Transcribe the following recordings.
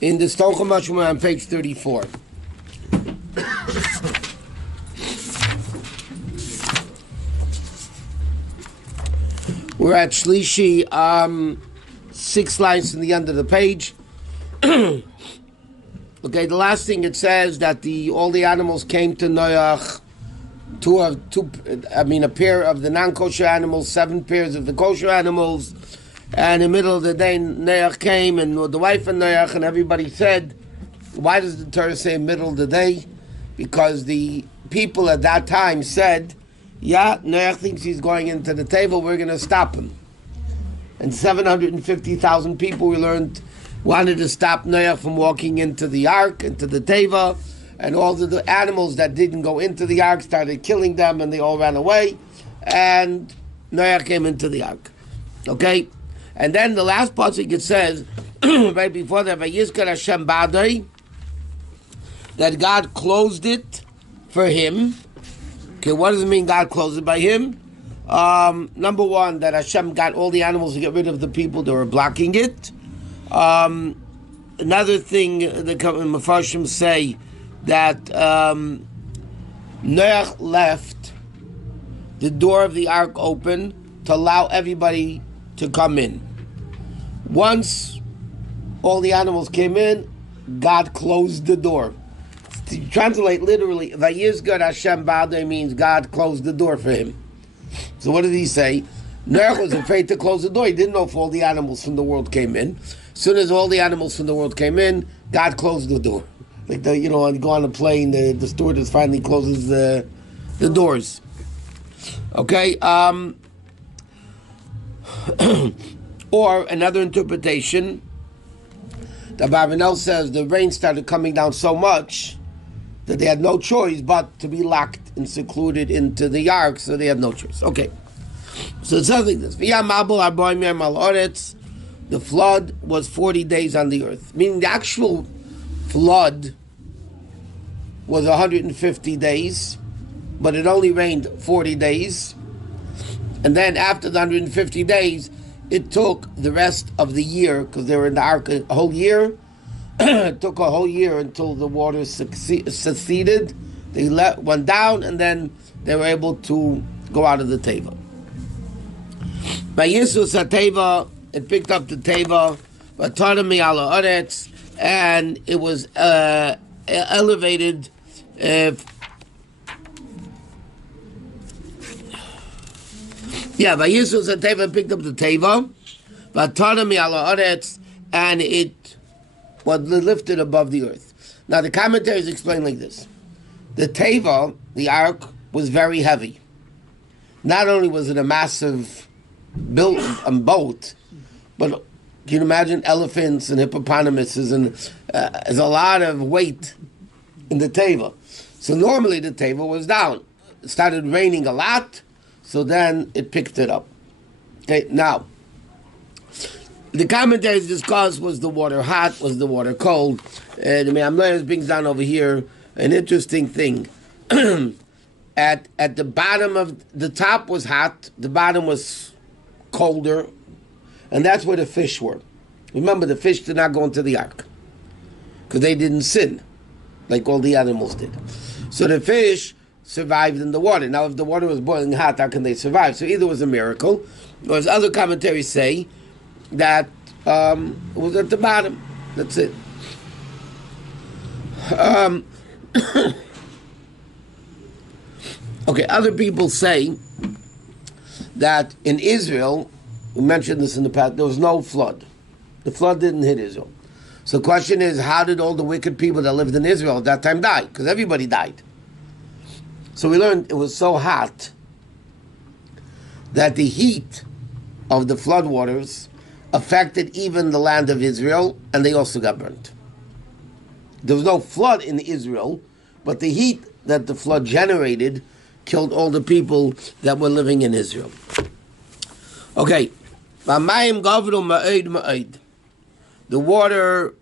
in the Chumash on page 34. We're at Shlishi, 6 lines from the end of the page. Okay, the last thing it says that all the animals came to Noach, a pair of the non-kosher animals, 7 pairs of the kosher animals, and in the middle of the day Noach came, and the wife of Noach, and everybody said, why does the Torah say middle of the day? Because the people at that time said, yeah, Noach thinks he's going into the table, we're going to stop him. And 750,000 people, we learned, wanted to stop Noach from walking into the ark, into the teva, and all the animals that didn't go into the ark started killing them, and they all ran away, and Noach came into the ark. Okay? And then the last pasuk, it says, right before that, Vayizkar Hashem Badai, that God closed it for him. Okay, what does it mean God closed it by him? Number one, that Hashem got all the animals to get rid of the people that were blocking it. Another thing, the Mefarshim say that Noach left the door of the ark open to allow everybody to come in. Once all the animals came in, God closed the door. To translate literally, Vayizkar Hashem Ba'adai means God closed the door for him. So what did he say? Noach was afraid to close the door. He didn't know if all the animals from the world came in. As soon as all the animals from the world came in, God closed the door. Like when you go on a plane, the stewardess finally closes the doors. Okay. Or another interpretation, the Barbanel says the rain started coming down so much that they had no choice but to be locked and secluded into the ark, so they had no choice. Okay. So it says like this. The flood was 40 days on the earth. Meaning the actual flood was 150 days, but it only rained 40 days. And then after the 150 days, it took the rest of the year, because they were in the ark a whole year. It took a whole year until the water seceded. They went down, and then they were able to go out of the teva. By Yisus HaTeva, it picked up the teva, Vatarami ala Oretz, and it was elevated. By Yisus HaTeva picked up the teva, Vatarami ala Oretz, and it was lifted above the earth. Now the commentaries explain like this. The teva, the ark, was very heavy. Not only was it a massive boat, but can you imagine elephants and hippopotamuses, and there's a lot of weight in the teva. So normally the teva was down. It started raining a lot, so then it picked it up. Okay, now, the commentaries discuss, was the water hot, was the water cold? The Me'amleres brings down over here an interesting thing. At the bottom of the top was hot, the bottom was colder, and that's where the fish were. Remember, the fish did not go into the ark because they didn't sin like all the animals did. So the fish survived in the water. Now, if the water was boiling hot, how can they survive? So either it was a miracle, or as other commentaries say, that it was at the bottom. That's it. Okay, other people say that in Israel, we mentioned this in the past, there was no flood. The flood didn't hit Israel. So the question is, how did all the wicked people that lived in Israel at that time die? Because everybody died. So we learned it was so hot that the heat of the flood waters affected even the land of Israel, and they also got burnt. There was no flood in Israel, but the heat that the flood generated killed all the people that were living in Israel. Okay. The water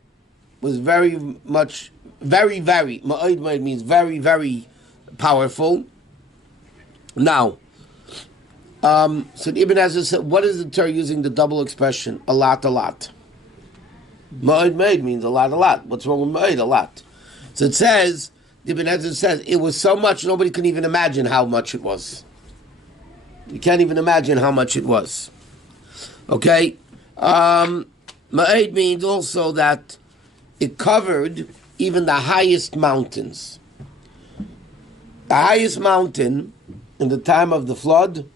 was very, ma'id means very, very powerful. Now, so Ibn Ezra said, what is the Torah using the double expression, a lot, a lot? Ma'od means a lot. What's wrong with ma'od? A lot. So it says, the Ibn Ezra says, it was so much nobody can even imagine how much it was. You can't even imagine how much it was. Okay? Ma'od means also that it covered even the highest mountains. The highest mountain in the time of the flood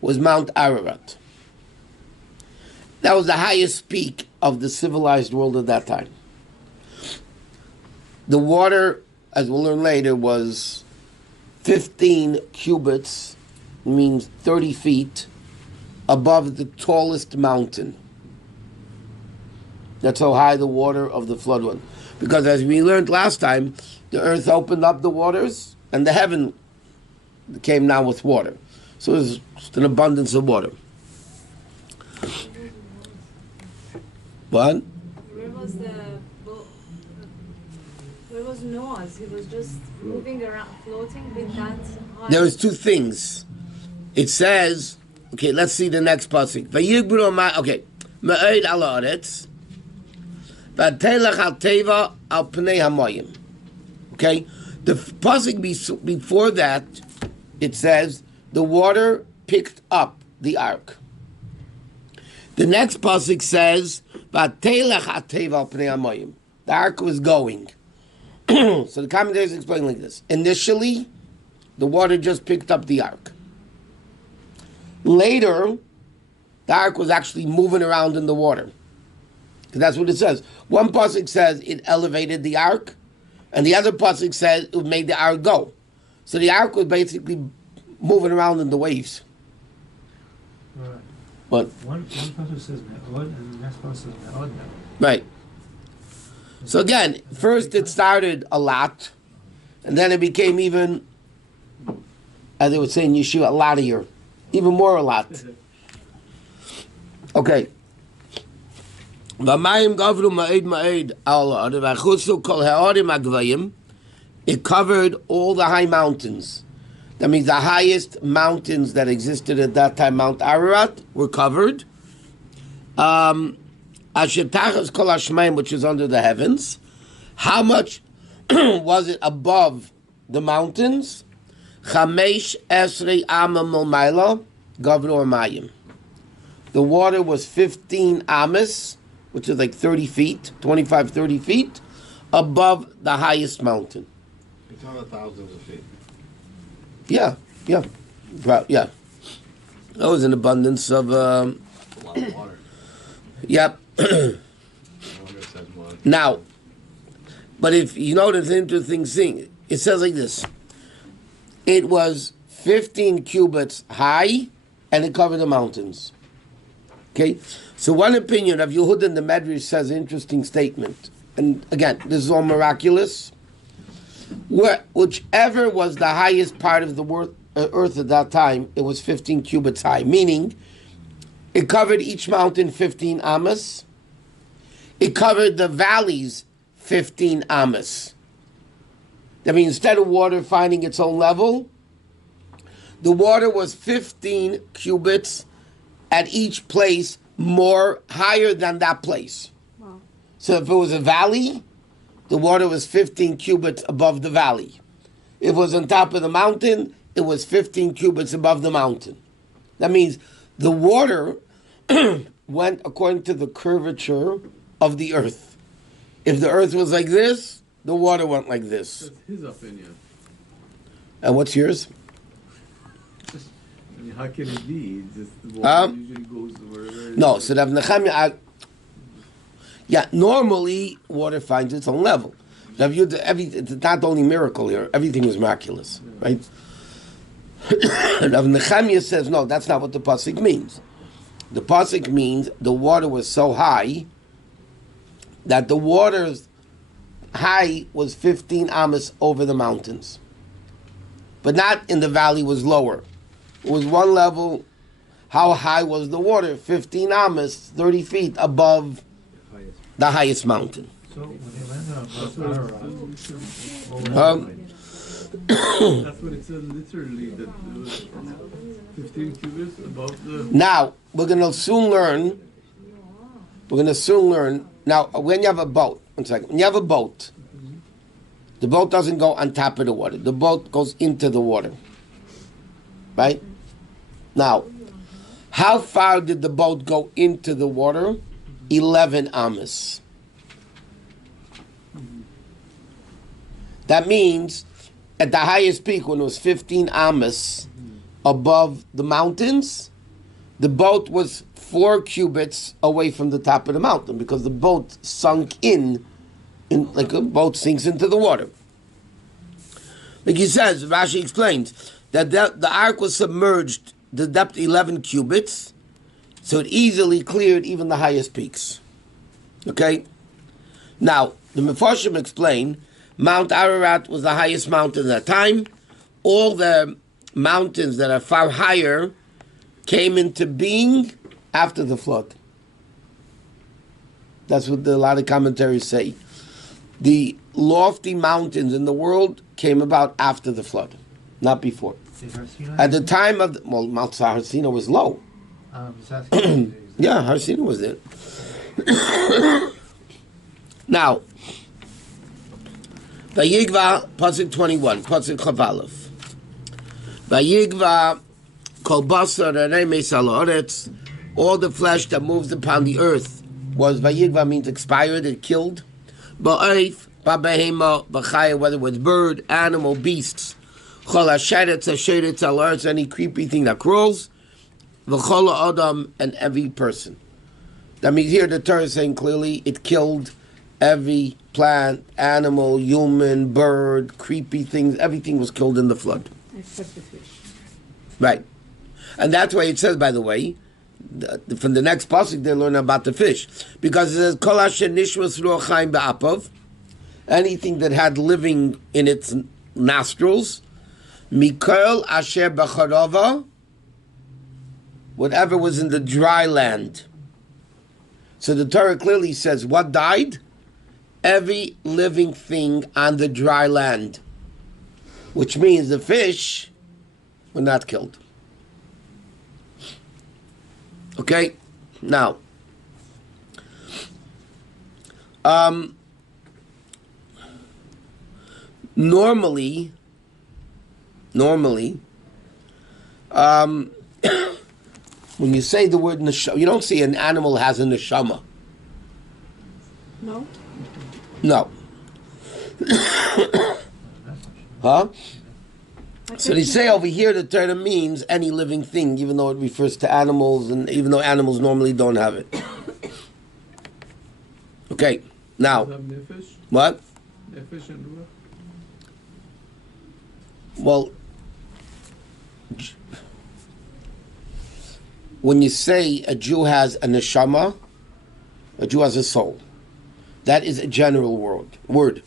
was Mount Ararat. That was the highest peak of the civilized world at that time. The water, as we'll learn later, was 15 cubits, means 30 feet, above the tallest mountain. That's how high the water of the flood was. Because as we learned last time, the earth opened up the waters, and the heaven came down with water. So it was just an abundance of water. What? Where was the boat? Where was Noah's? He was just moving around, floating with that. There was two things. It says, okay, let's see the next pasuk. Okay, ma'od al haaretz, v'telech al teva al pnei hamayim. Okay, the pasuk before that, it says the water picked up the ark. The next pasuk says v'telech al teva al pnei hamayim. The ark was going. So the commentators explain like this. Initially, the water just picked up the ark. Later, the ark was actually moving around in the water. That's what it says. One pasuk says it elevated the ark, and the other pasuk says it made the ark go. So the ark was basically moving around in the waves. Right. But one pasuk says me'od, and the next pasuk says me'od now. right. So again, first it started a lot, and then it became even, as they would say in Yeshua, a lot here. Even more a lot. Okay. It covered all the high mountains. That means the highest mountains that existed at that time, Mount Ararat, were covered. Which is under the heavens. How much was it above the mountains? Chamesh esrei amam milmayla gavru mayim. The water was 15 amas, which is like 30 feet, 25, 30 feet, above the highest mountain. It's on thousands of feet. Yeah. That was an abundance of... A lot of water. Yep. I wonder if it says more. Now, but if you notice an interesting thing, it says like this. It was 15 cubits high, and it covered the mountains. Okay? So one opinion of Yehuda the Medrash says an interesting statement. And again, this is all miraculous. Whichever was the highest part of the earth at that time, it was 15 cubits high. Meaning, it covered each mountain 15 amas. It covered the valleys 15 amas. That means instead of water finding its own level, the water was 15 cubits at each place more higher than that place. Wow. So if it was a valley, the water was 15 cubits above the valley. If it was on top of the mountain, it was 15 cubits above the mountain. That means the water went according to the curvature of the earth. If the earth was like this, the water went like this. That's his opinion. And what's yours? I mean, how can it be? Just the water usually goes wherever. No, so Rav Nechemia, normally water finds its own level. It's not only miracle here, everything was miraculous, right? Rav Nechemia says, no, that's not what the pasuk means. The pasuk means the water was so high that the water's high was 15 amas over the mountains. But not in the valley was lower. It was one level. How high was the water? 15 amas, 30 feet above the highest mountain. So when they landed on Mount That's what it said literally, that it was 15 cubits above the... Now, we're going to soon learn We're going to soon learn. Now, when you have a boat, one second. When you have a boat, the boat doesn't go on top of the water. The boat goes into the water. Right? Now, how far did the boat go into the water? 11 amas. That means at the highest peak, when it was 15 amas above the mountains, the boat was 4 cubits away from the top of the mountain because the boat sunk in like a boat sinks into the water. Like he says, Rashi explains that the ark was submerged the depth 11 cubits, so it easily cleared even the highest peaks. Okay? Now, the Mefarshim explain Mount Ararat was the highest mountain at that time. All the mountains that are far higher came into being after the flood. That's what a lot of commentaries say. The lofty mountains in the world came about after the flood, not before. At the time of Mount Har Sinai was low. Yeah, Har Sinai was there. Now, Vayigva, Pasuk 21, Pasuk Chavalov. Vayigva, Kol Basar Remes Al Haaretz, all the flesh that moves upon the earth was Vayigva, means expired, it killed. Ba'arif, Ba'behema, Ba'chaya, whether it was bird, animal, beasts. Chol HaSheretz, HaSheretz Al Haaretz, any creepy thing that crawls. V'chol Adam, and every person. That means here the Torah is saying clearly it killed every plant, animal, human, bird, creepy things, everything was killed in the flood. Except the fish. Right. And that's why it says, by the way, from the next pasuk they learn about the fish. Because it says, Kol asher nishmas ruach chaim ba'apav, anything that had living in its nostrils, mikol asher b'charava, whatever was in the dry land. So the Torah clearly says, what died? Every living thing on the dry land. Which means the fish were not killed. Okay? Now, normally, when you say the word neshama, you don't see an animal has a neshama. No? No. Huh? So they say over here the Torah means any living thing, even though it refers to animals, and even though animals normally don't have it. Okay, now. What? Well, when you say a Jew has a neshama, a Jew has a soul. That is a general word.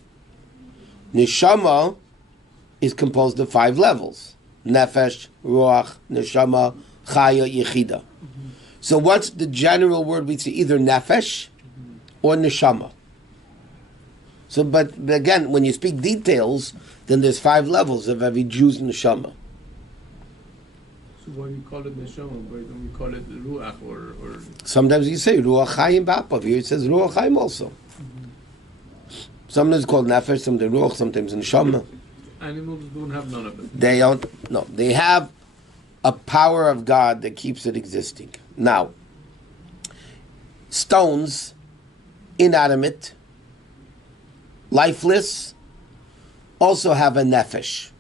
Neshama is composed of 5 levels. Nefesh, Ruach, Neshama, Chaya, Yechida. So what's the general word we say? Either Nefesh or Neshama. So, but again, when you speak details, then there's 5 levels of every Jew's Neshama. So why do you call it neshama? Why don't we call it ruach or? Sometimes you say Ruach Chaim Ba'apav. Here it says Ruach Chaim also. Sometimes it's called Nefesh, sometimes Ruach, sometimes Neshama. Animals don't have none of it. They don't. No, they have a power of God that keeps it existing. Now, stones, inanimate, lifeless, also have a nefesh.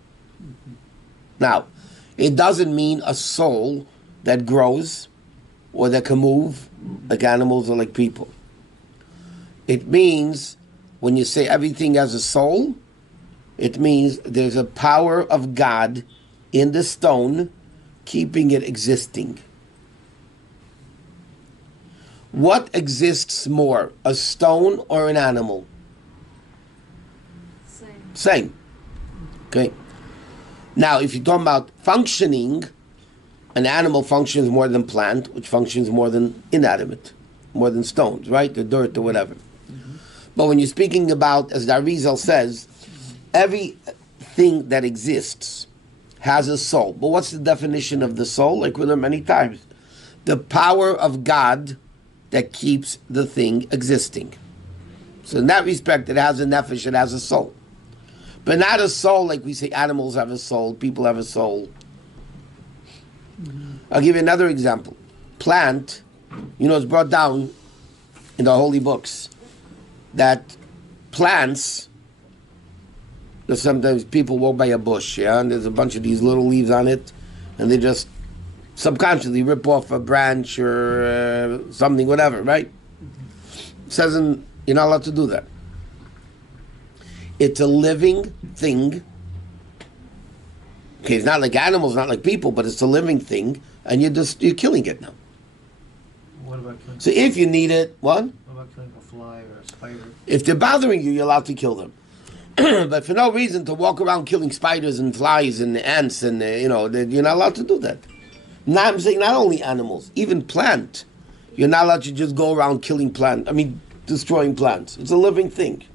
Now, it doesn't mean a soul that grows or that can move like animals or like people. It means when you say everything has a soul, it means there's a power of God in the stone keeping it existing. What exists more, a stone or an animal? Same. Okay. Now, if you're talking about functioning, an animal functions more than plant, which functions more than inanimate, more than stones, right? The dirt or whatever. Mm-hmm. But when you're speaking about, as the Arizal says, everything that exists has a soul. But what's the definition of the soul? Like we learned many times. The power of God that keeps the thing existing. So in that respect, it has a nefesh, it has a soul. But not a soul like we say animals have a soul, people have a soul. I'll give you another example. Plant, it's brought down in the holy books that plants, sometimes people walk by a bush, and there's a bunch of these little leaves on it, and they just subconsciously rip off a branch or something, whatever, right? It says you're not allowed to do that. It's a living thing. Okay, it's not like animals, not like people, but it's a living thing, and you're killing it now. What about killing? So if you need it, what? What about killing a fly or a spider? If they're bothering you, you're allowed to kill them. But for no reason to walk around killing spiders and flies and ants and you're not allowed to do that. Now I'm saying not only animals, even plant. You're not allowed to just go around killing destroying plants. It's a living thing.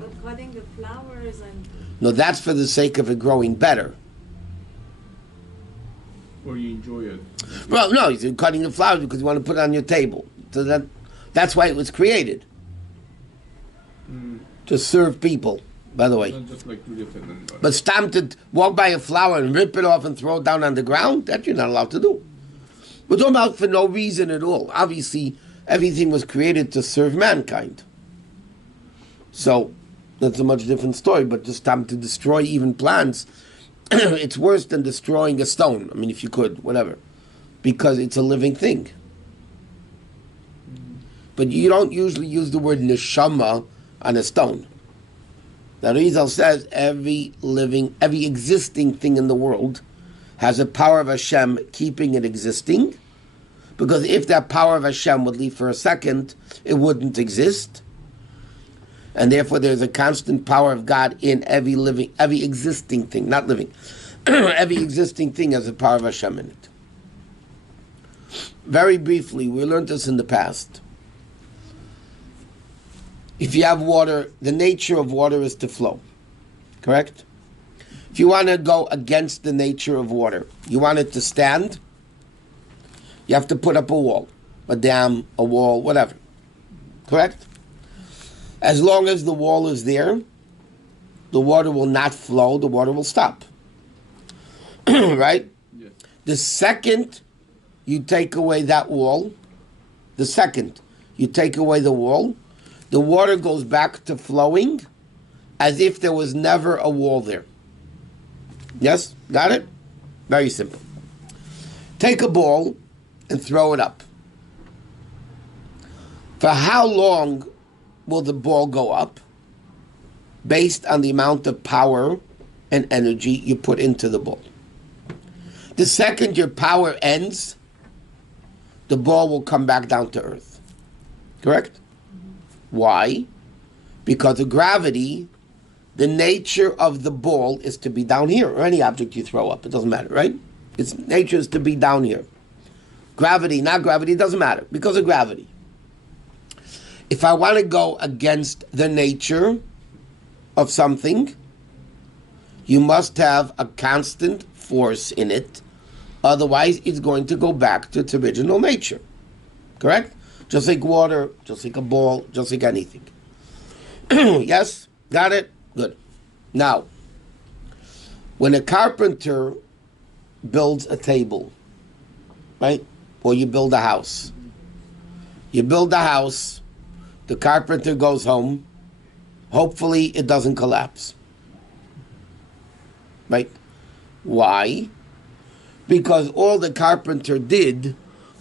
But cutting the flowers and No, that's for the sake of it growing better. Or you enjoy it. Well, no, you're cutting the flowers because you want to put it on your table. So that's why it was created. To serve people, by the way. Not just like do it and then. But stamp to walk by a flower and rip it off and throw it down on the ground, that you're not allowed to do. We're talking about for no reason at all. Obviously, everything was created to serve mankind. So, that's a much different story, but just stamp to destroy even plants, it's worse than destroying a stone. If you could, whatever. Because it's a living thing. But you don't usually use the word neshama on a stone. Now, Rizal says every existing thing in the world has a power of Hashem keeping it existing, because if that power of Hashem would leave for a second, it wouldn't exist. And therefore there's a constant power of God in every existing thing, not living. Every existing thing has a power of Hashem in it. Very briefly, we learned this in the past. If you have water, the nature of water is to flow, correct? If you want to go against the nature of water, you want it to stand, you have to put up a wall, a dam, a wall, whatever, correct? As long as the wall is there, the water will not flow, the water will stop, right? Yes. The second you take away that wall, the water goes back to flowing as if there was never a wall there. Yes? Got it? Very simple. Take a ball and throw it up. For how long will the ball go up? Based on the amount of power and energy you put into the ball. The second your power ends, the ball will come back down to earth. Correct? Why? Because of gravity, the nature of the ball is to be down here, or any object you throw up. It doesn't matter, right? Its nature is to be down here. Gravity, not gravity, it doesn't matter, because of gravity. If I want to go against the nature of something, you must have a constant force in it. Otherwise, it's going to go back to its original nature. Correct? Just like water, just like a ball, just like anything. Yes? Got it? Good. Now, when a carpenter builds a table, right? Or you build a house. You build a house, the carpenter goes home, hopefully it doesn't collapse. Right? Why? Because all the carpenter did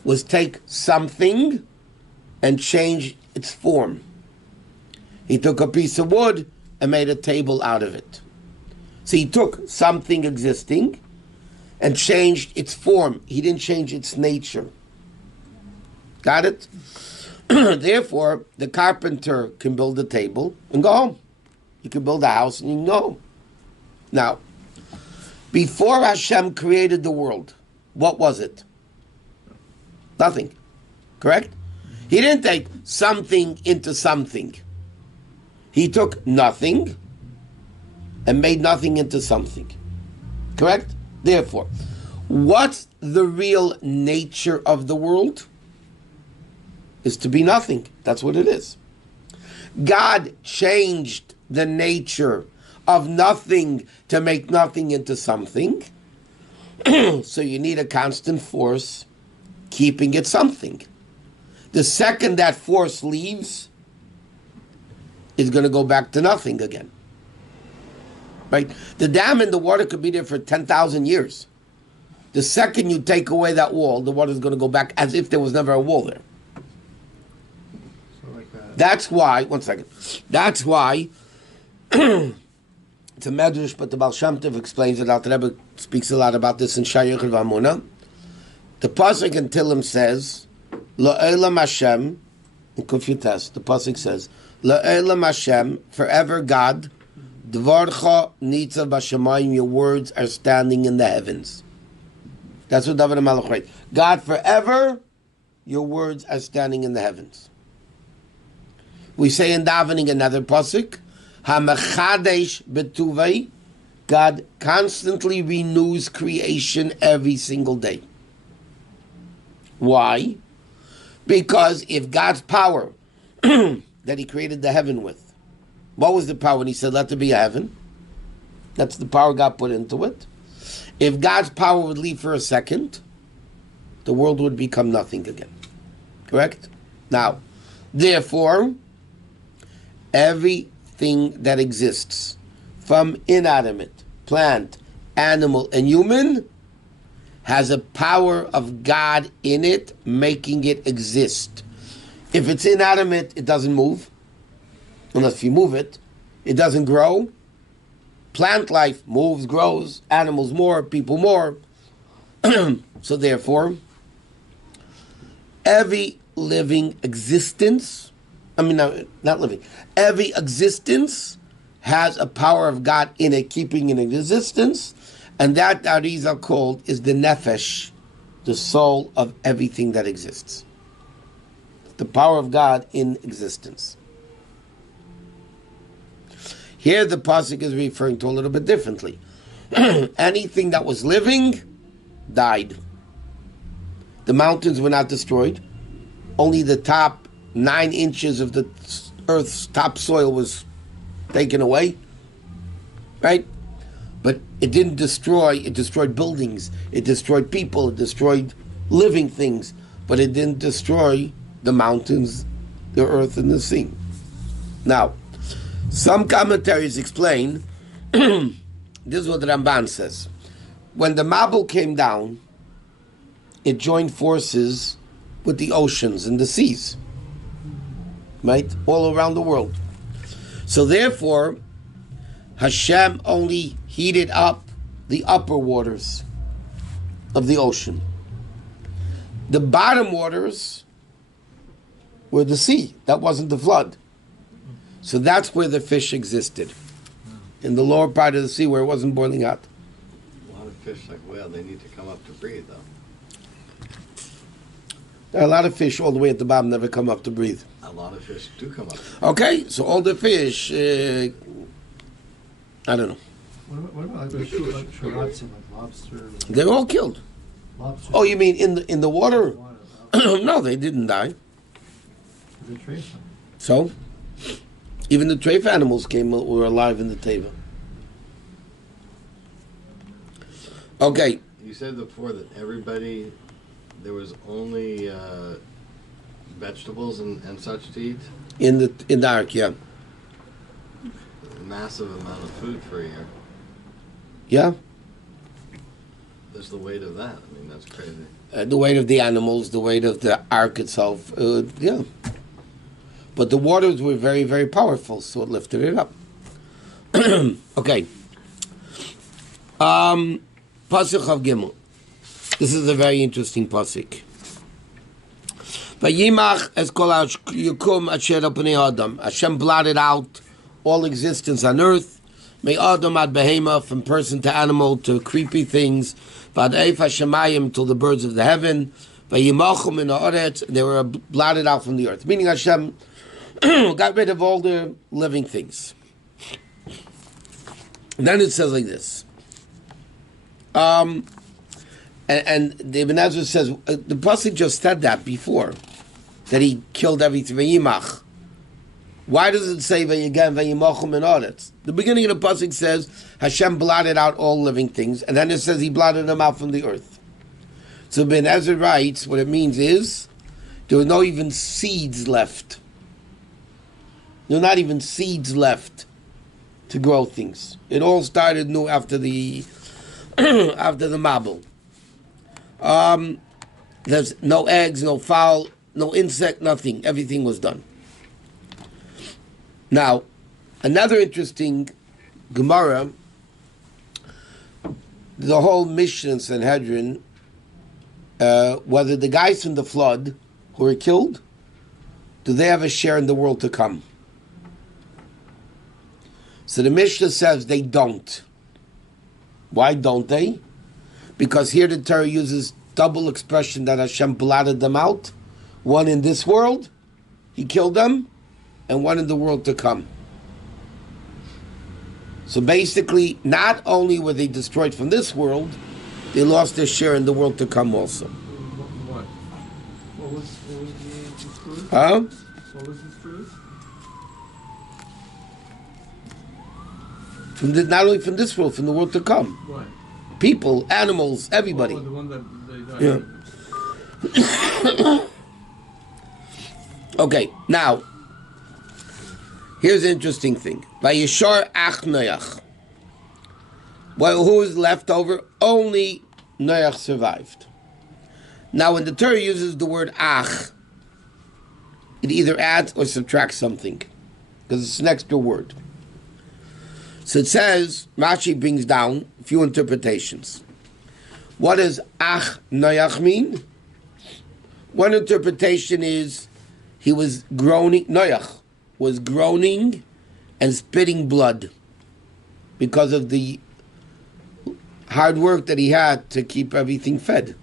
was take something and change its form. He took a piece of wood and made a table out of it. So he took something existing and changed its form. He didn't change its nature. Got it? Therefore, the carpenter can build a table and go home. You can build a house and you can go home. Now, before Hashem created the world, what was it? Nothing. Correct? He didn't take something into something. He took nothing and made nothing into something. Correct? Therefore, what's the real nature of the world? is to be nothing. That's what it is. God changed the nature of nothing to make nothing into something. So you need a constant force keeping it something. The second that force leaves, it's going to go back to nothing again. Right? The dam and the water could be there for 10,000 years. The second you take away that wall, the water is going to go back as if there was never a wall there. So like that. That's why, one second, that's why, it's a medrash, but the Baal Shem Tov explains it out. The Rebbe speaks a lot about this in Shayach V'Amuna. The Pasuk in Tillim says, La'elam Hashem, in Kufyutes, the Pasuk says, La'elam Hashem, forever God, Dvarcha Nitzav B'Shamayim, your words are standing in the heavens. That's what David HaMelech writes. God, forever, your words are standing in the heavens. We say in davening another pasuk, HaMechadesh B'Tuvei, God constantly renews creation every single day. Why? Because if God's power that He created the heaven with, what was the power when He said, let there be a heaven? That's the power God put into it. If God's power would leave for a second, the world would become nothing again. Correct? Now, therefore, everything that exists, from inanimate, plant, animal, and human, has a power of God in it, making it exist. If it's inanimate, it doesn't move. Unless if you move it, it doesn't grow. Plant life moves, grows, animals more, people more. So therefore, every living existence, every existence has a power of God in it, keeping it in existence, and that Arizal called is the nefesh, the soul of everything that exists. The power of God in existence. Here the pasuk is referring to a little bit differently. Anything that was living died. The mountains were not destroyed. Only the top 9 inches of the earth's topsoil was taken away. Right? But it didn't destroy, it destroyed buildings, it destroyed people, it destroyed living things, but it didn't destroy the mountains, the earth, and the sea. Now, some commentaries explain, this is what the Ramban says. When the Mabul came down, it joined forces with the oceans and the seas, right? All around the world. So therefore, Hashem only heated up the upper waters of the ocean. The bottom waters were the sea. That wasn't the flood. So that's where the fish existed. In the lower part of the sea where it wasn't boiling hot. A lot of fish like whale, they need to come up to breathe, though. There are a lot of fish all the way at the bottom never come up to breathe. A lot of fish do come up. Okay, so all the fish, I don't know. What about like the shuratzim, like lobster? They're all killed. Lobster. Oh, you mean in the water? Water, No, they didn't die. the trace. So, even the treif animals were alive in the teva. Okay, You said before that everybody, there was only vegetables and such to eat. in the ark, yeah. A massive amount of food for a year. Yeah? There's the weight of that. I mean, that's crazy. The weight of the animals, the weight of the ark itself, yeah. But the waters were very, very powerful, so it lifted it up. Okay. Pasuk of Gimel. This is a very interesting pasuk. Vayimach es kol yukum asher al pnei adam. Hashem blotted out all existence on earth. May adam ad behema, from person to animal to creepy things. Vad eif hashemayim, till the birds of the heaven. Vayimachum in haaretz, they were blotted out from the earth. Meaning Hashem got rid of all the living things. And then it says like this. And the Ibn Ezra says, the Pasuk just said that before. that he killed everything. Vayimach. Why does it say again Vayimachum and Oretz? The beginning of the pasuk says Hashem blotted out all living things, and then it says He blotted them out from the earth. So Ben Ezra writes, what it means is there were no even seeds left. There were not even seeds left to grow things. It all started new after the after the Mabul. There's no eggs, no fowl, no insect, nothing. Everything was done. Now, another interesting Gemara, the whole Mishnah in Sanhedrin, whether the guys from the flood who were killed, do they have a share in the world to come? So the Mishnah says they don't. Why don't they? Because here the Torah uses double expression that Hashem blotted them out. One in this world, He killed them, and one in the world to come. So basically, not only were they destroyed from this world, they lost their share in the world to come also. What? What was the truth? Huh? What was the truth? Not only from this world, from the world to come. What? People, animals, everybody. Oh, the one that they died. Yeah. Okay, now, here's an interesting thing. Vayishar ach Noach. Well, who was left over? Only Noach survived. Now, when the Torah uses the word ach, it either adds or subtracts something, because it's an extra word. So it says, Rashi brings down a few interpretations. What does ach Noach mean? One interpretation is he was groaning, Noach was groaning and spitting blood because of the hard work that he had to keep everything fed.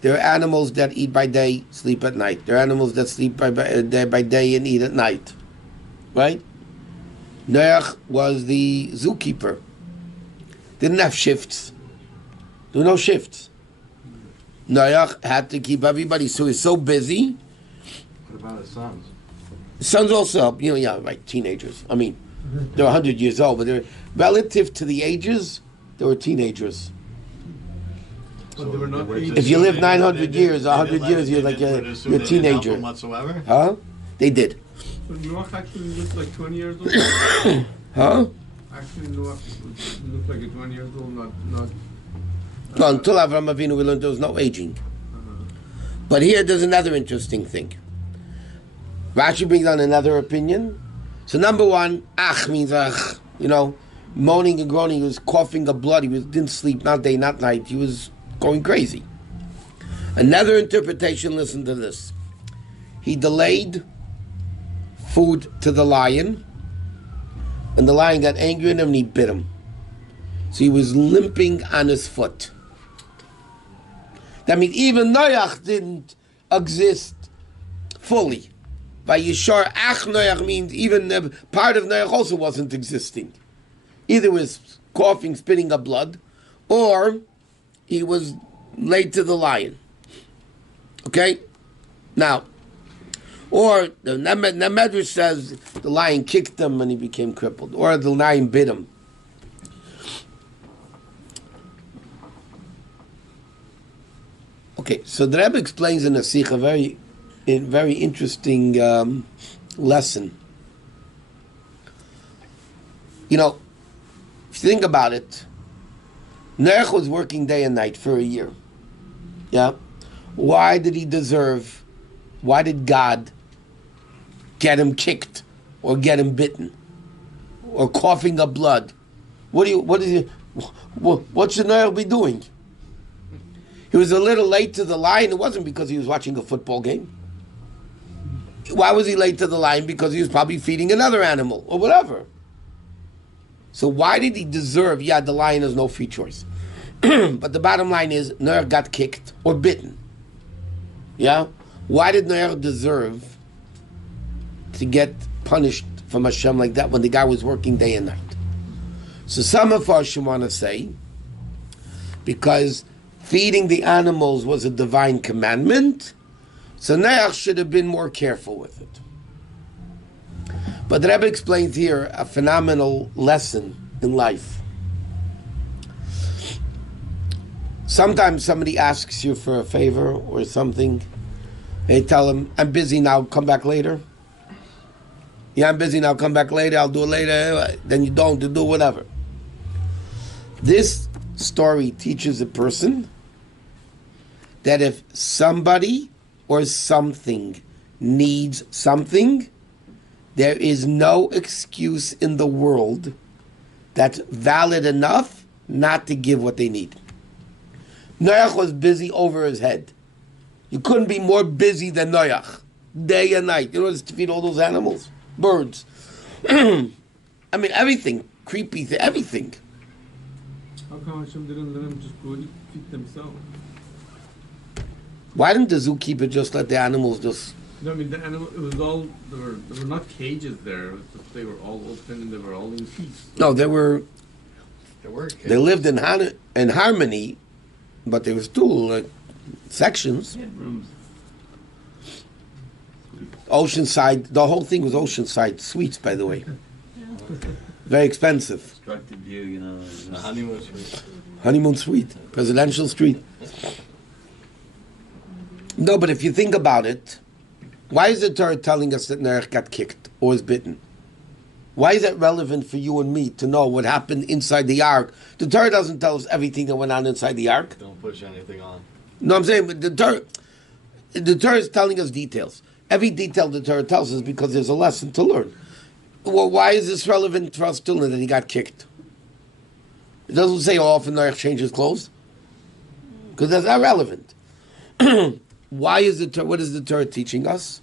There are animals that eat by day, sleep at night. There are animals that sleep by day and eat at night. Right? Noach was the zookeeper. Didn't have shifts. There were no shifts. Noach had to keep everybody, so he's so busy. What about his sons? Sons also, teenagers. I mean, they're 100 years old, but they're relative to the ages, they were teenagers. But they were not If you live 900 years, 100 years, you're like you're a teenager. Whatsoever? Huh? They did. So Noach actually looked like 20 years old? Huh? Actually, Noach looked like a 20 years old, not Well, until Avraham Avinu, we learned there was no aging. But here, there's another interesting thing. Rashi brings down another opinion. So number one, ach means ach, moaning and groaning. He was coughing up blood. He didn't sleep, not day, not night. He was going crazy. Another interpretation, listen to this. He delayed food to the lion, and the lion got angry at him and he bit him. So he was limping on his foot. That means even Noach didn't exist fully. Vayishar ach Noach means even part of Noach also wasn't existing. Either was coughing, spitting up blood, or he was laid to the lion. Okay? Now, or the Medrash says the lion kicked him and he became crippled, or the lion bit him. Okay, so the Rebbe explains in a Sikh a very interesting lesson. If you think about it, Noach was working day and night for a year. Yeah? Why did God get him kicked or get him bitten or coughing up blood? What should Noach be doing? He was a little late to the lion. It wasn't because he was watching a football game. Why was he late to the lion? Because he was probably feeding another animal or whatever. So why did he deserve, the lion has no free choice. But the bottom line is, Noach got kicked or bitten. Yeah? Why did Noach deserve to get punished from Hashem like that when the guy was working day and night? So some of us want to say, because feeding the animals was a divine commandment, So Noach should have been more careful with it. But the Rebbe explains here a phenomenal lesson in life. Sometimes somebody asks you for a favor or something. They tell them, I'm busy now, come back later. Yeah, I'm busy now, come back later, I'll do it later. Then you don't, you do whatever. This story teaches a person that if somebody or something needs something, there is no excuse in the world that's valid enough not to give what they need. Noach was busy over his head. You couldn't be more busy than Noach, day and night. You know what to feed all those animals? Birds. I mean, everything. Creepy, everything. How come Hashem didn't let them just go eat, feed themselves? Why didn't the zookeeper just let the animals just... No, I mean, the animal, it was all, there were not cages there, they were all open and they were all in peace. No, they were... They lived in harmony, but there was two sections. Yeah, rooms. Oceanside, the whole thing was Oceanside Suites, by the way. Very expensive. Constructed view, you know. The honeymoon suite. Honeymoon suite, presidential suite. No, but if you think about it, why is the Torah telling us that Noach got kicked or was bitten? Why is that relevant for you and me to know what happened inside the ark? The Torah doesn't tell us everything that went on inside the ark. Don't push anything on. No, I'm saying, but the Torah is telling us details. Every detail the Torah tells us because there's a lesson to learn. Well, why is this relevant for us to learn that he got kicked? It doesn't say how often Noach changed his clothes, because that's not relevant. Why is the Torah? What is the Torah teaching us?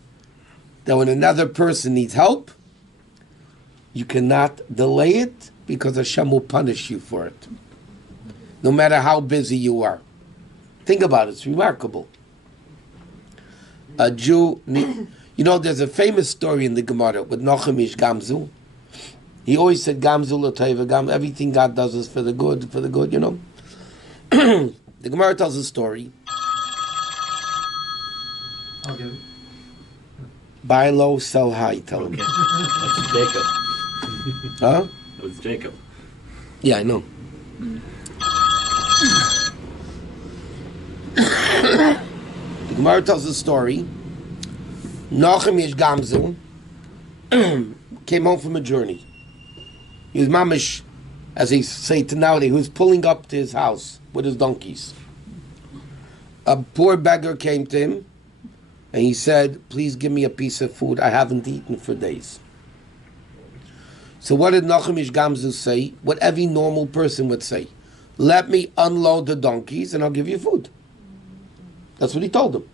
That when another person needs help, you cannot delay it because Hashem will punish you for it, no matter how busy you are. Think about it; it's remarkable. A Jew, you know, there's a famous story in the Gemara with Noach ish Gamzu. He always said, Gamzu l'teiva, Gam, everything God does is for the good, you know. The Gemara tells a story. I'll give it. Buy low, sell high, tell him. Okay. That's Jacob. Huh? It was Jacob. Yeah, I know. The Gemara tells a story. Noach ish Gamzu came home from a journey. He was mamish, as they say to nowadays, he was pulling up to his house with his donkeys. A poor beggar came to him, and he said, please give me a piece of food. I haven't eaten for days. So what did Noach ish Gamzu say? What every normal person would say. Let me unload the donkeys, and I'll give you food. That's what he told him.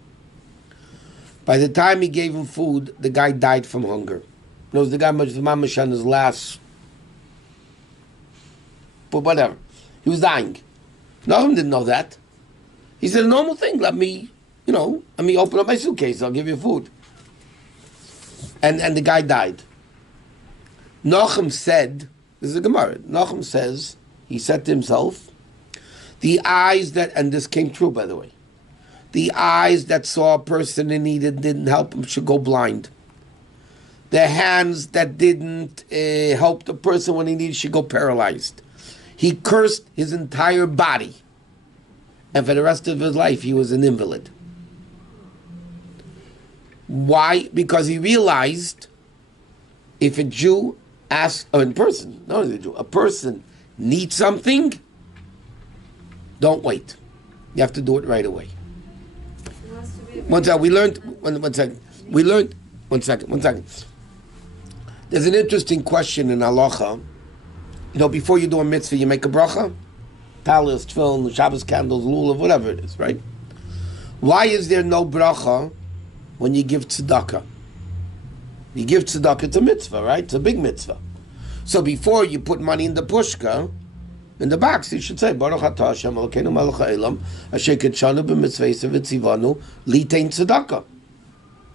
By the time he gave him food, the guy died from hunger. The guy was mamish on his last... But whatever. He was dying. Noach didn't know that. He said, a normal thing, let me open up my suitcase, I'll give you food. And the guy died. Noach said, this is a Gemara, Noach says, he said to himself, the eyes that, and this came true by the way, the eyes that saw a person in need and didn't help him should go blind. The hands that didn't help the person when he needed should go paralyzed. He cursed his entire body. And for the rest of his life, he was an invalid. Why? Because he realized if a Jew asks, or in person, not only a Jew, a person needs something, don't wait. You have to do it right away. One second, one second. There's an interesting question in halacha. Before you do a mitzvah, you make a bracha? Talis, tefillin, Shabbos candles, lulav, whatever it is, right? Why is there no bracha when you give tzedakah? You give tzedakah, it's a mitzvah, right? It's a big mitzvah. So before you put money in the pushka, in the box, you should say, Baruch atah Hashem Elokeinu melech ha'olam, asher kitshanu b'mitzvaysav v'tzivanu litein tzedakah.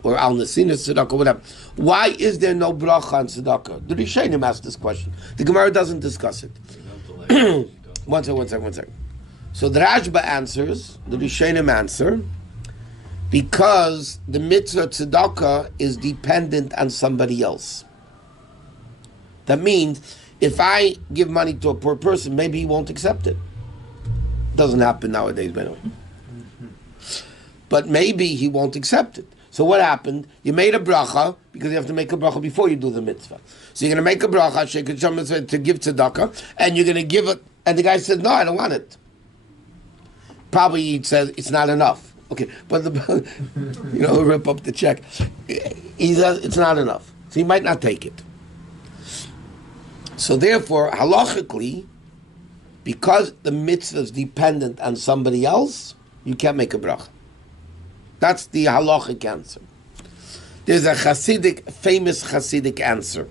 Or al nesinas tzedakah, whatever. Why is there no bracha on tzedakah? The Rishonim asked this question. The Gemara doesn't discuss it. One second. So the Rashba answers, the Rishonim answer, Because the mitzvah tzedakah is dependent on somebody else. That means if I give money to a poor person, maybe he won't accept it. Doesn't happen nowadays, by the way. But maybe he won't accept it. So what happened? You made a bracha, because you have to make a bracha before you do the mitzvah. So you're going to make a bracha, to give tzedakah, and you're going to give it, and the guy says, no, I don't want it. Probably he says, it's not enough. Okay, but rip up the check. He says, it's not enough. So he might not take it. So therefore, halachically, because the mitzvah is dependent on somebody else, you can't make a bracha. That's the halachic answer. There's a famous Hasidic answer.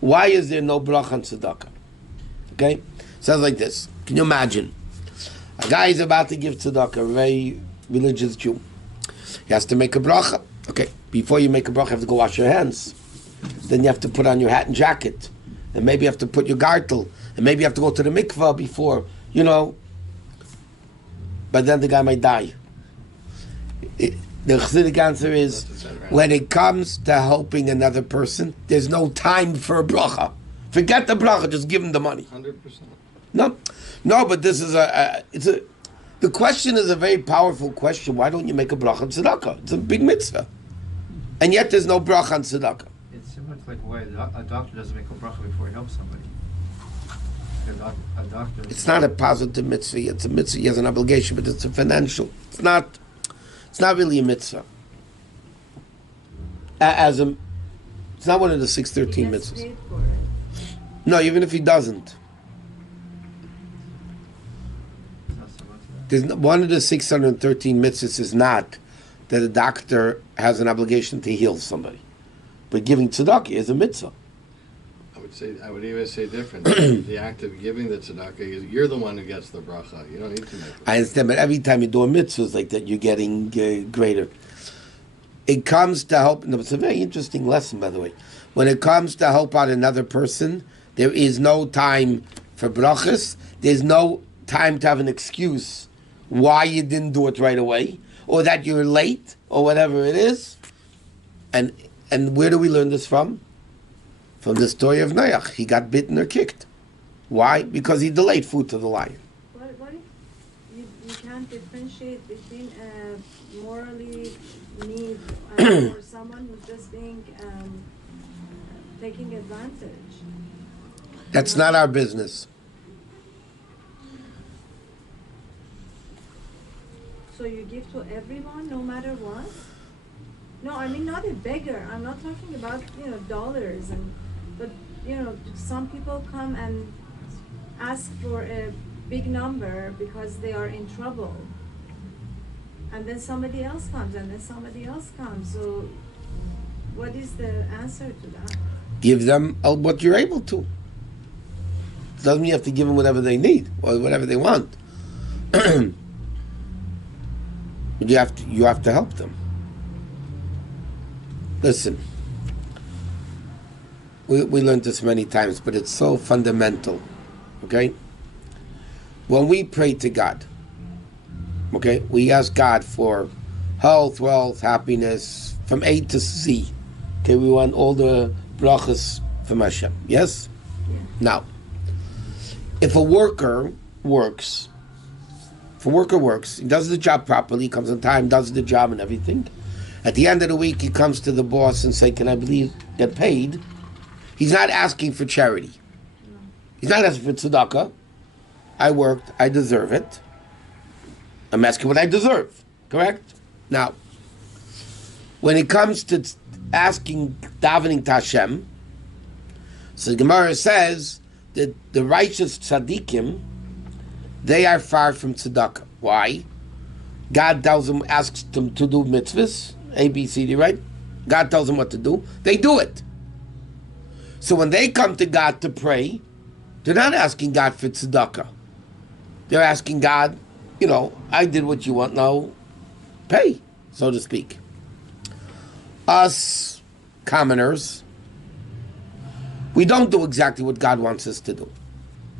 Why is there no bracha on tzedakah? Okay? Sounds like this. Can you imagine? A guy is about to give tzedakah, a very religious Jew. He has to make a bracha. Okay, before you make a bracha, you have to go wash your hands. Then you have to put on your hat and jacket. And maybe you have to put your gartel. And maybe you have to go to the mikvah before, But then the guy might die. The Chassidic answer is, when it comes to helping another person, there's no time for a bracha. Forget the bracha, just give him the money. 100%. No, but this is the question is a very powerful question. Why don't you make a bracha on tzedakah? It's a big mitzvah. And yet there's no bracha on tzedakah. It's similar to like why a doctor doesn't make a bracha before he helps somebody. A doctor. It's not a positive mitzvah. It's a mitzvah. He has an obligation, but it's a financial. It's not really a mitzvah. It's not one of the 613 He gets mitzvahs. paid for it. No, even if he doesn't. One of the 613 mitzvahs is not that a doctor has an obligation to heal somebody. But giving tzedakah is a mitzvah. I would even say different. The act of giving the tzedakah, you're the one who gets the bracha. You don't need to make it. I understand, but every time you do a mitzvah like that, you're getting greater. It comes to help. No, it's a very interesting lesson, by the way. When it comes to help out another person, there is no time for brachas. There's no time to have an excuse why you didn't do it right away, or that you're late, or whatever it is. And where do we learn this from? From the story of Noach. He got bitten or kicked. Why? Because he delayed food to the lion. What if you can't differentiate between a morally need or someone who's just being taking advantage? That's not our business. So you give to everyone, no matter what? No, I mean not a beggar. I'm not talking about dollars but some people come and ask for a big number because they are in trouble, and then somebody else comes, and then somebody else comes. So, what is the answer to that? Give them what you're able to. Doesn't mean you have to give them whatever they need or whatever they want. You have to help them. Listen, we learned this many times, but it's so fundamental. Okay, when we pray to God, okay, we ask God for health, wealth, happiness, from A to Z. Okay, we want all the brachas from Hashem. Yes. Yeah. Now, if a worker works, he does the job properly, comes on time, does the job and everything. At the end of the week, he comes to the boss and say, "Can I get paid?" He's not asking for charity. No. He's not asking for tzedakah. I worked, I deserve it. I'm asking what I deserve. Correct? Now, when it comes to asking, davening to Hashem, so the Gemara says that the righteous tzaddikim, they are far from tzedakah. Why? God tells them, asks them to do mitzvahs, A, B, C, D, right? God tells them what to do. They do it. So when they come to God to pray, they're not asking God for tzedakah. They're asking God, I did what you want, now pay, so to speak. Us commoners, we don't do exactly what God wants us to do.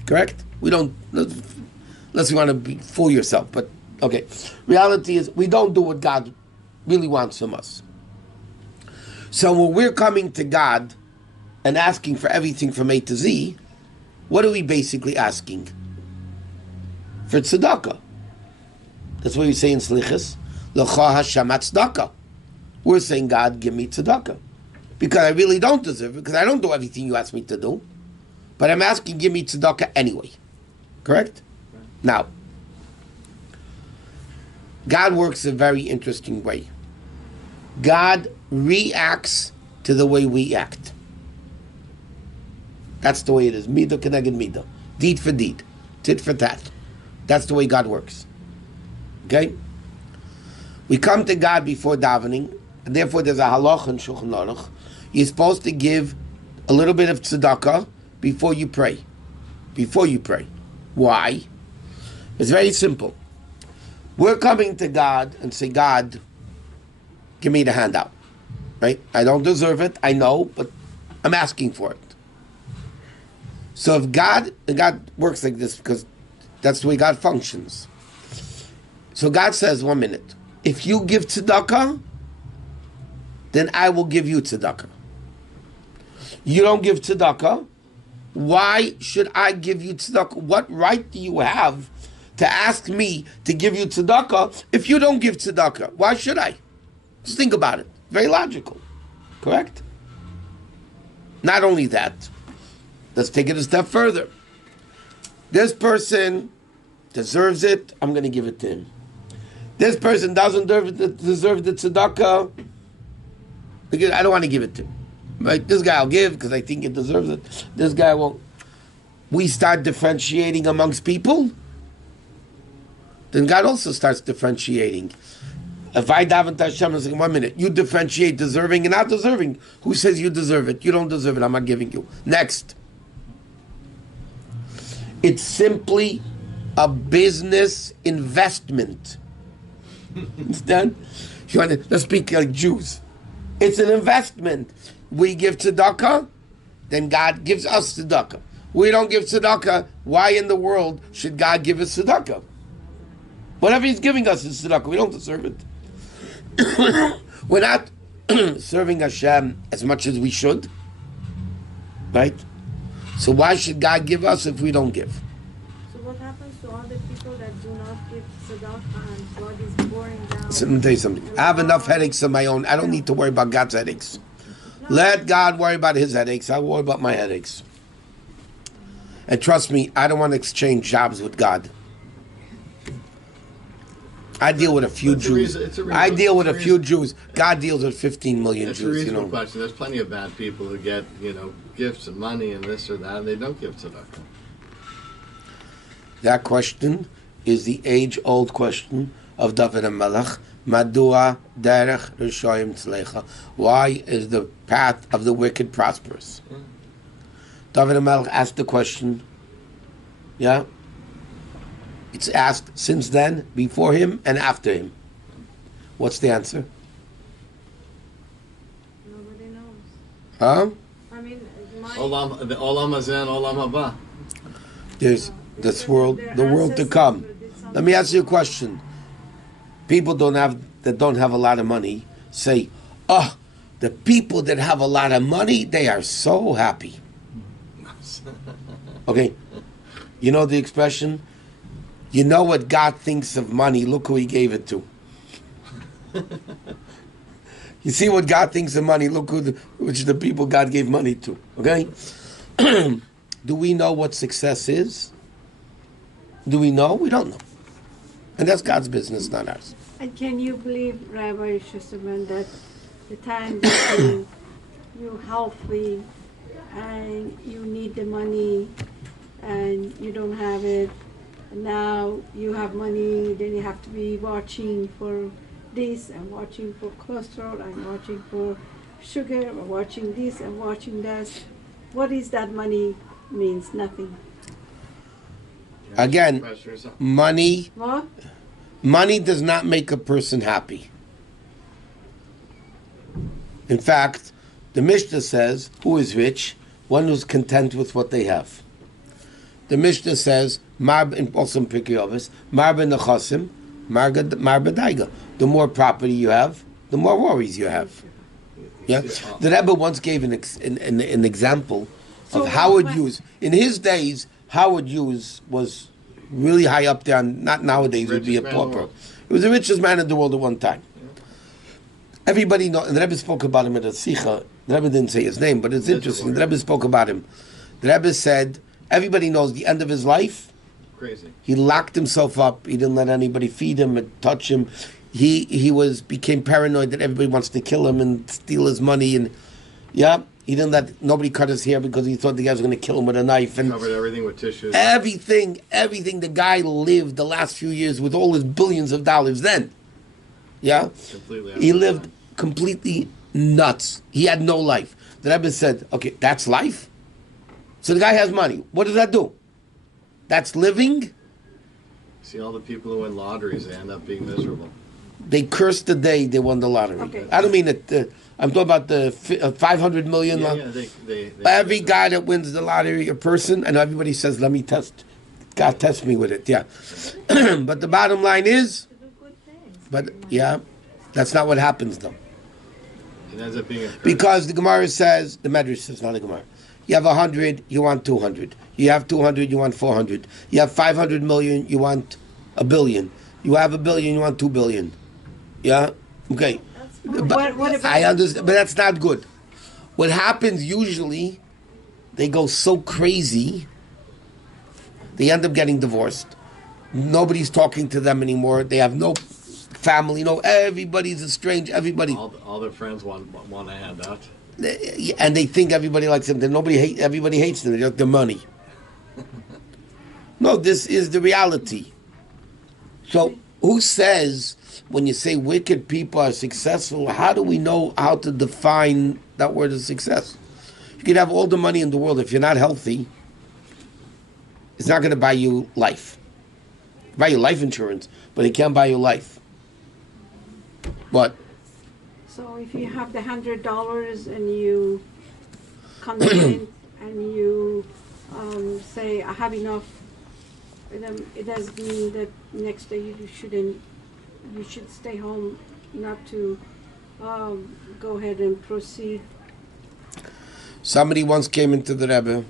Correct? We don't, unless you want to fool yourself, but okay. Reality is, we don't do what God really wants from us. So when we're coming to God and asking for everything from A to Z, what are we basically asking? For tzedakah. That's what we say in Slichas. L'cha Hashem tzedakah. We're saying, God, give me tzedakah. Because I really don't deserve it, because I don't do everything you ask me to do. But I'm asking, give me tzedakah anyway. Correct? Right. Now, God works a very interesting way. God reacts to the way we act. That's the way it is. Midah keneged midah. Deed for deed. Tit for tat. That's the way God works. Okay? We come to God before davening, and therefore there's a halach in Shulchan Aruch. You're supposed to give a little bit of tzedakah before you pray. Before you pray. Why? It's very simple. We're coming to God and say, God, give me the handout. Right? I don't deserve it, I know, but I'm asking for it. So if God works like this because that's the way God functions. So God says, 1 minute, if you give tzedakah, then I will give you tzedakah. You don't give tzedakah, why should I give you tzedakah? What right do you have to ask me to give you tzedakah if you don't give tzedakah? Why should I? Just think about it. Very logical. Correct? Not only that, let's take it a step further. This person deserves it, I'm going to give it to him. This person doesn't deserve the tzedakah, because I don't want to give it to him. Right? This guy I'll give because I think he deserves it. This guy won't. We start differentiating amongst people, then God also starts differentiating. If I daven to Hashem and say, 1 minute, you differentiate deserving and not deserving. Who says you deserve it? You don't deserve it, I'm not giving you. Next. It's simply a business investment. Understand? Let's speak like Jews. It's an investment. We give tzedakah, then God gives us tzedakah. We don't give tzedakah, why in the world should God give us tzedakah? Whatever He's giving us is tzedakah. We don't deserve it. We're not serving Hashem as much as we should. Right? So why should God give us if we don't give? So what happens to all the people that do not give tzedakah and God is pouring down? So let me tell you something. I have enough headaches of my own. I don't need to worry about God's headaches. No. Let God worry about His headaches. I'll worry about my headaches. And trust me, I don't want to exchange jobs with God. I deal with a few Jews. I deal with a few Jews. God deals with 15 million Jews. It's a reasonable question. There's plenty of bad people who get, gifts and money and this or that, and they don't give tzedakah. That question is the age-old question of David HaMelech. Madua derech rishoyim tzlecha. Why is the path of the wicked prosperous? David HaMelech asked the question. Yeah? It's asked since then, before him, and after him. What's the answer? Nobody knows. Huh? I mean, Olam hazeh, olam haba. There's this world, the world to come. Let me ask you a question. People that don't have a lot of money say, "Oh, the people that have a lot of money, they are so happy." Okay, you know the expression. You know what God thinks of money. Look who He gave it to. You see what God thinks of money. Look which the people God gave money to. Okay. Do we know what success is? Do we know? We don't know. And that's God's business, not ours. And can you believe, Rabbi Schusterman, that the time that you're healthy and you need the money and you don't have it, and now you have money, then you have to be watching for this and watching for cholesterol and watching for sugar and watching this and watching that. What is that money means? Nothing. Again, money. What? Money does not make a person happy. In fact, the Mishnah says, who is rich? One who's content with what they have. The Mishnah says, also in Pirkei Avos, Mar b'nechasim, mar b'daiga. The more property you have, the more worries you have. Yeah, the Rebbe once gave an example So of Howard what- Hughes. In his days, Howard Hughes was really high up there. Not nowadays, would be a Richest man in the pauper. world. He was the richest man in the world at one time. Everybody knows, and the Rebbe spoke about him at a Sikha. The Rebbe didn't say his name, but it's interesting. The Rebbe spoke about him. The Rebbe said, everybody knows the end of his life. Crazy. He locked himself up. He didn't let anybody feed him and touch him. He became paranoid that everybody wants to kill him and steal his money. And yeah, he didn't let nobody cut his hair because he thought the guy was going to kill him with a knife. And Covered everything with tissues. everything. The guy lived the last few years with all his billions of dollars. Then, yeah, Completely. he lived completely nuts. He had no life. The Rebbe said, "Okay, that's life." So the guy has money. What does that do? That's living. See all the people who win lotteries, they end up being miserable. They cursed the day they won the lottery. Okay. I don't mean that. I'm talking about the 500 million. They Every guy that wins the lottery, a person, and everybody says, "Let me test." God test me with it. Yeah, but the bottom line is, To do good things. but yeah, that's not what happens though. It ends up being a curse. Because the Gemara says, the Medrash says, not the Gemara. You have 100, you want 200. You have 200, you want 400. You have 500 million, you want a billion. You have a billion, you want 2 billion. Yeah? Okay. But What about- I understand, but that's not good. What happens usually, they go so crazy, they end up getting divorced. Nobody's talking to them anymore. They have no family. No, everybody's estranged. Everybody. All their friends want a handout. And they think everybody likes them. Then everybody hates them. They like their money. No, this is the reality. So, who says when you say wicked people are successful? How do we know how to define that word as success? You could have all the money in the world. If you're not healthy, it's not going to buy you life. Buy you life insurance, but it can't buy you life. What? So if you have the $100 and you come in and you say, I have enough, it does mean that next day you should stay home, not to go ahead and proceed. Somebody once came into the Rebbe,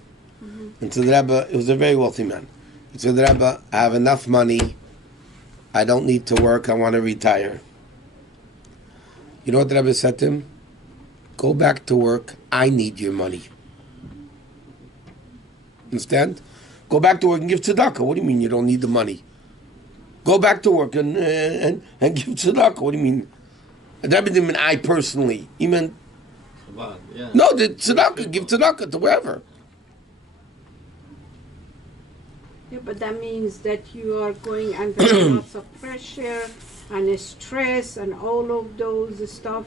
into the Rebbe, it was a very wealthy man. He said, Rebbe, I have enough money, I don't need to work, I want to retire. You know what the Rebbe said to him? Go back to work, I need your money. Understand? Go back to work and give tzedakah. What do you mean you don't need the money? Go back to work and give tzedakah. What do you mean? The Rebbe didn't mean I personally. He meant, Chabad, yeah. no, the tzedakah, give tzedakah to wherever. Yeah, but that means that you are going under lots of pressure and stress and all of those stuff.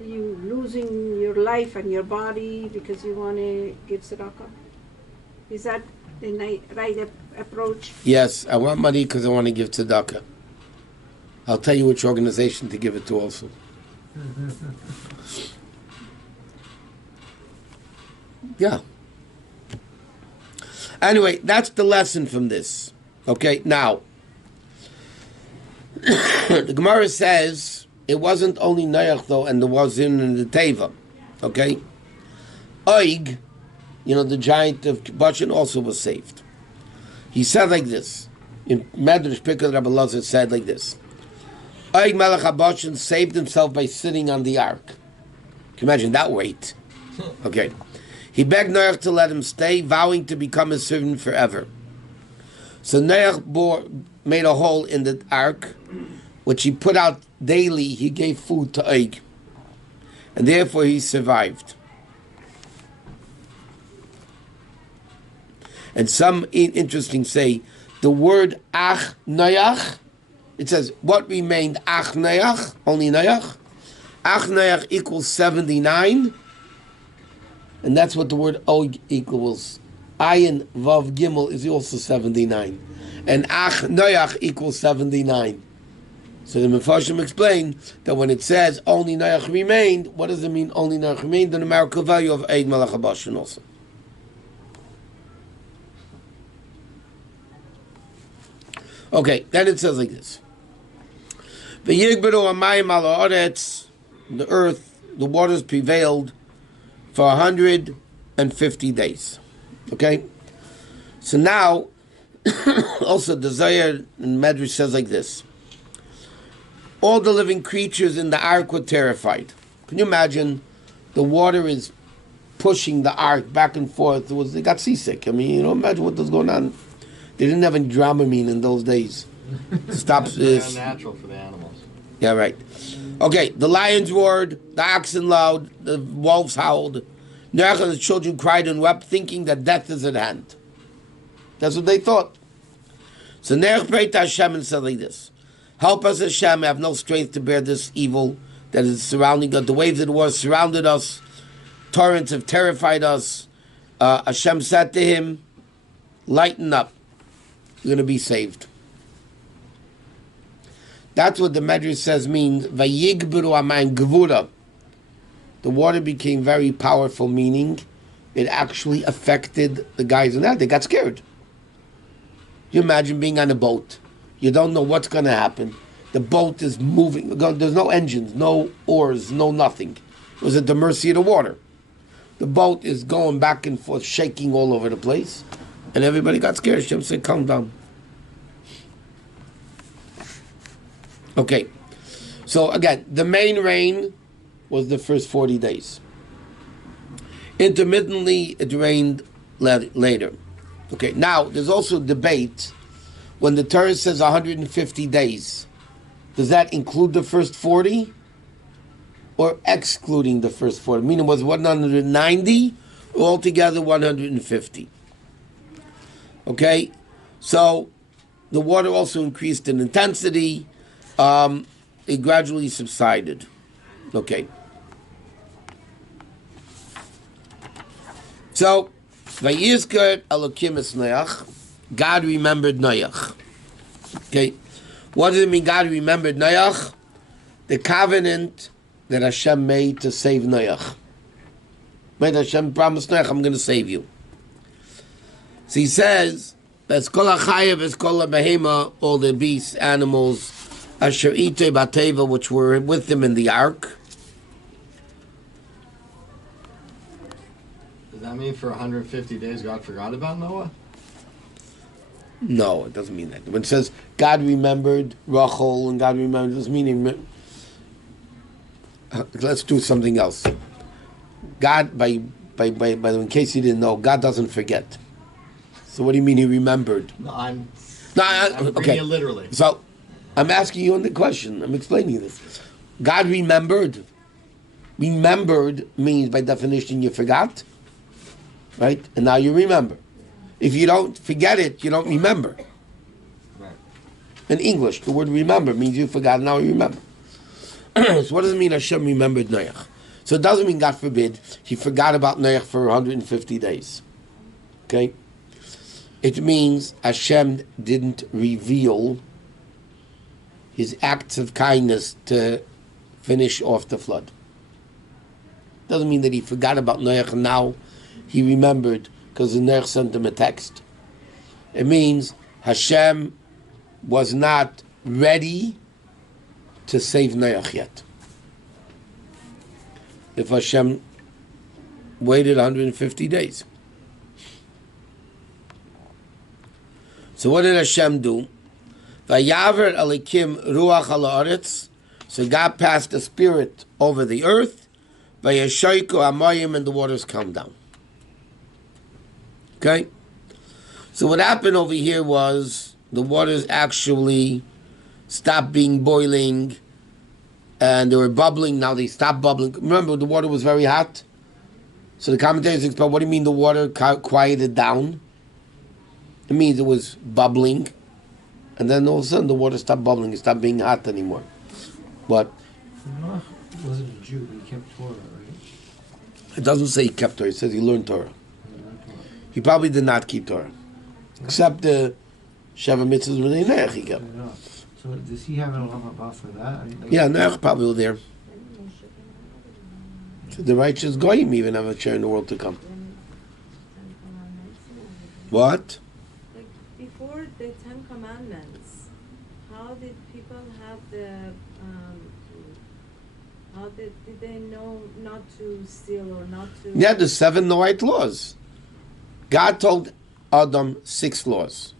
You losing your life and your body because you want to give tzedakah. Is that the right approach? Yes, I want money because I want to give tzedakah. I'll tell you which organization to give it to also. Yeah. Anyway, that's the lesson from this. Okay, now, the Gemara says it wasn't only Noach though, and there was in the Teva. Okay? Oig, you know, the giant of Bashan also was saved. He said like this. In Medrash Pikad Rabbi Lazar said like this. Oig Melech HaBashan saved himself by sitting on the ark. Can you imagine that weight? Okay. He begged Noach to let him stay, vowing to become his servant forever. So Noach made a hole in the ark, which he put out daily. He gave food to Oig. And therefore he survived. And some interesting say, the word Ach Noach, it says, what remained Ach Noach? Only Noach. Ach Noach equals 79. And that's what the word Og equals. Ayin Vav Gimel is also 79. And Ach Noach equals 79. So the Mefarshim explain that when it says only Noach remained, what does it mean only Noach remained? The numerical value of Eid Melech HaBashan also. Okay, then it says like this. V'yigberu hamayim al haaretz, the earth, the waters prevailed for 150 days. Okay? So now, also the Zohar in Medrash says like this. All the living creatures in the ark were terrified. Can you imagine? The water is pushing the ark back and forth. They got seasick. I mean, imagine what was going on. They didn't have any Dramamine in those days. Stops this. Natural for the animals. Yeah, right. Okay, the lions roared, the oxen lowed, the wolves howled. Noach and his children cried and wept, thinking that death is at hand. That's what they thought. So Noach prayed to Hashem and said like this: help us, Hashem, I have no strength to bear this evil that is surrounding us. The waves of the water surrounded us. Torrents have terrified us. Hashem said to him, lighten up. You're going to be saved. That's what the Medrash says means. Vayigberu hamayim gevura. The water became very powerful, meaning it actually affected the guys in that. They got scared. You imagine being on a boat. You don't know what's going to happen. The boat is moving. There's no engines, no oars, no nothing. It was at the mercy of the water. The boat is going back and forth, shaking all over the place. And everybody got scared. Hashem said, calm down. Okay. So again, the main rain was the first 40 days. Intermittently, it rained later. Okay, now there's also debate when the Torah says 150 days. Does that include the first 40 or excluding the first 40? Meaning, was 190 or altogether 150? Okay, so the water also increased in intensity. It gradually subsided. Okay. So, Vayizkar Elokim es Noach, God remembered Noach. Okay. What does it mean God remembered Noach? The covenant that Hashem made to save Noach. Made Hashem promised Noach, I'm going to save you. So he says, V'eskol hachayev, v'eskol behema, all the beasts, animals, asher ite bateva, which were with him in the ark. Does that mean for 150 days God forgot about Noah? No, it doesn't mean that. When it says God remembered Rachel and God remembered, it doesn't mean let's do something else. God, by the way, in case you didn't know, God doesn't forget. So what do you mean He remembered? No, I'm okay. reading it literally. So I'm asking you the question. I'm explaining this. God remembered. Remembered means, by definition, you forgot, right? And now you remember. If you don't forget it, you don't remember. Right. In English, the word remember means you forgot, now you remember. So what does it mean Hashem remembered Noach? So it doesn't mean, God forbid, He forgot about Noach for 150 days. Okay? It means Hashem didn't reveal His acts of kindness to finish off the flood. Doesn't mean that He forgot about Noach and now He remembered because the Noach sent him a text. It means Hashem was not ready to save Noach yet. If Hashem waited 150 days. So what did Hashem do? Vayaver alikim ruach al haaretz. So God passed a spirit over the earth. Vayashayku hamayim, and the waters come down. Okay? So what happened over here was the waters actually stopped being boiling and they were bubbling. Now they stopped bubbling. Remember, the water was very hot. So the commentators explain, what do you mean the water quieted down? It means it was bubbling. And then all of a sudden the water stopped bubbling. It stopped being hot anymore. But Noach wasn't a Jew, but he kept Torah, right? it doesn't say he kept Torah. It says he learned Torah. He probably did not keep Torah. Except the Sheva Mitzvahs when Noach he kept. So does he have an Olam Haba for that? I mean, Yeah, Noach probably was there. So the righteous Goyim even have a share in the world to come. What? Like before the 10 Commandments, how did people have the How did they know not to steal or not to? Yeah, the 7 Noahite laws. God told Adam 6 laws.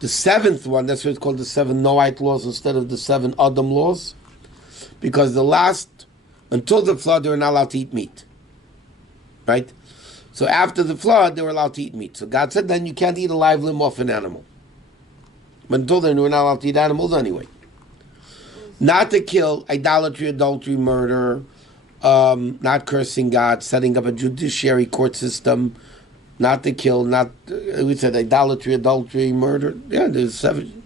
The 7th one, that's why it's called the 7 Noahite laws instead of the 7 Adam laws, because until the flood, they were not allowed to eat meat. Right? So after the flood, they were allowed to eat meat. So God said, then you can't eat a live limb off an animal. But until then, they were not allowed to eat animals anyway. Not to kill, idolatry, adultery, murder, not cursing God, setting up a judiciary court system, not to kill, we said idolatry, adultery, murder. Yeah, there's 7.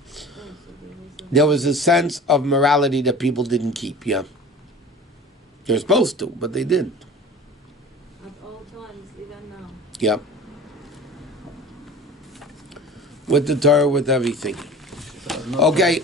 There was a sense of morality that people didn't keep, yeah. They're supposed to, but they didn't. At all times, even now. Yeah. With the Torah, with everything. Okay,